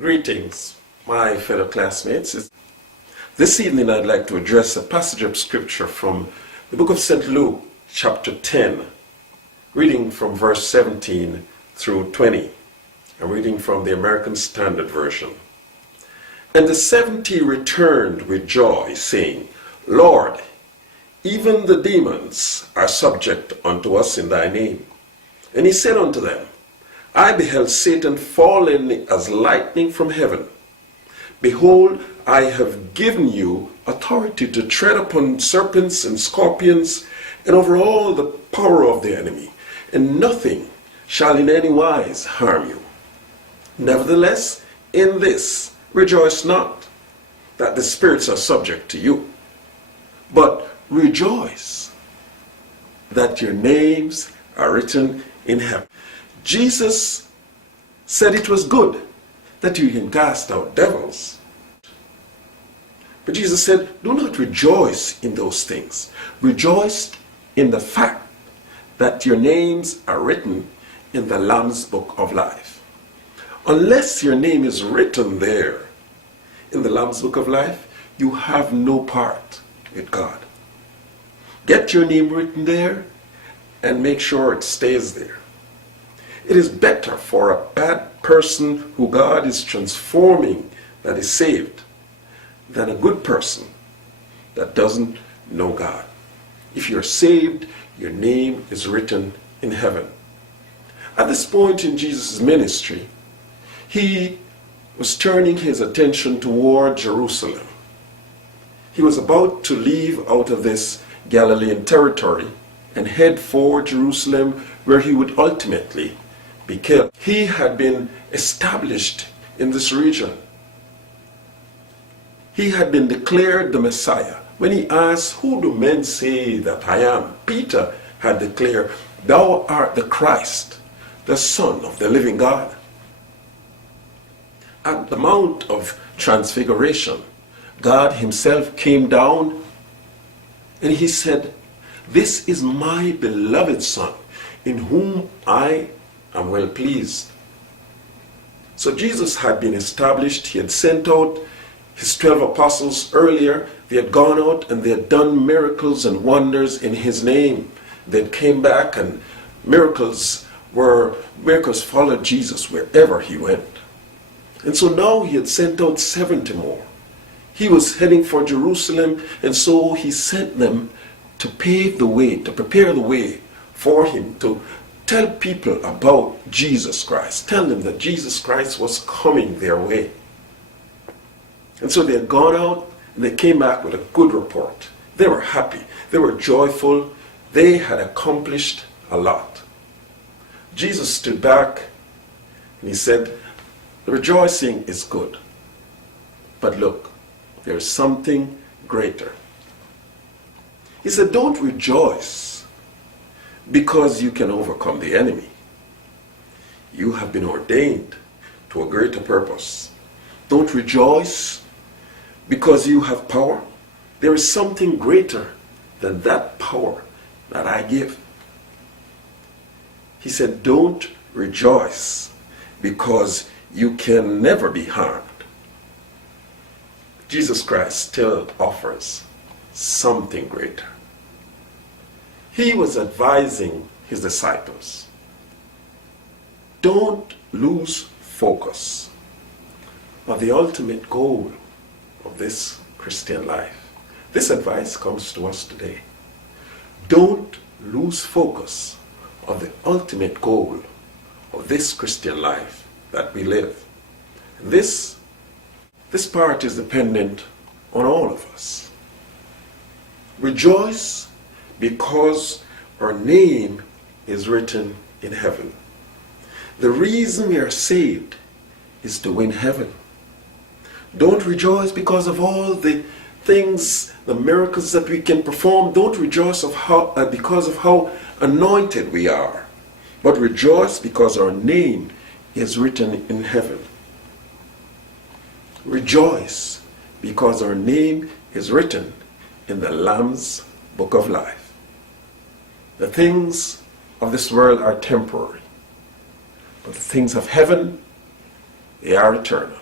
Greetings, my fellow classmates. This evening I'd like to address a passage of scripture from the book of St. Luke, chapter 10, reading from verse 17 through 20. I'm reading from the American Standard Version. And the 70 returned with joy, saying, Lord, even the demons are subject unto us in thy name. And he said unto them, I beheld Satan fallen as lightning from heaven. Behold, I have given you authority to tread upon serpents and scorpions, and over all the power of the enemy, and nothing shall in any wise harm you. Nevertheless, in this rejoice not, that the spirits are subject to you, but rejoice that your names are written in heaven. Jesus said it was good that you can cast out devils. But Jesus said, do not rejoice in those things. Rejoice in the fact that your names are written in the Lamb's book of life. Unless your name is written there in the Lamb's book of life, you have no part with God. Get your name written there and make sure it stays there. It is better for a bad person who God is transforming that is saved than a good person that doesn't know God. If you're saved, your name is written in heaven. At this point in Jesus' ministry, he was turning his attention toward Jerusalem. He was about to leave out of this Galilean territory and head for Jerusalem, where he would ultimately be killed. He had been established in this region. He had been declared the Messiah. When he asked, who do men say that I am? Peter had declared, thou art the Christ, the Son of the living God. At the Mount of Transfiguration, God himself came down and he said, this is my beloved Son, in whom I am well pleased. So Jesus had been established. He had sent out his 12 apostles earlier. They had gone out and they had done miracles and wonders in his name. They came back and miracles followed Jesus wherever he went. And so now he had sent out 70 more. He was heading for Jerusalem, and so he sent them to pave the way, to prepare the way for him, to tell people about Jesus Christ. Tell them that Jesus Christ was coming their way. And so they had gone out and they came back with a good report. They were happy. They were joyful. They had accomplished a lot. Jesus stood back and he said, the rejoicing is good. But look, there is something greater. He said, don't rejoice because you can overcome the enemy. You have been ordained to a greater purpose. Don't rejoice because you have power. There is something greater than that power that I give. He said, don't rejoice because you can never be harmed. Jesus Christ still offers something greater. He was advising his disciples, don't lose focus on the ultimate goal of this Christian life. This advice comes to us today. Don't lose focus on the ultimate goal of this Christian life that we live. And this part is dependent on all of us. Rejoice because our name is written in heaven. The reason we are saved is to win heaven. Don't rejoice because of all the things, the miracles that we can perform. Don't rejoice because of how anointed we are. But rejoice because our name is written in heaven. Rejoice because our name is written in the Lamb's book of life. The things of this world are temporary, but the things of heaven, they are eternal.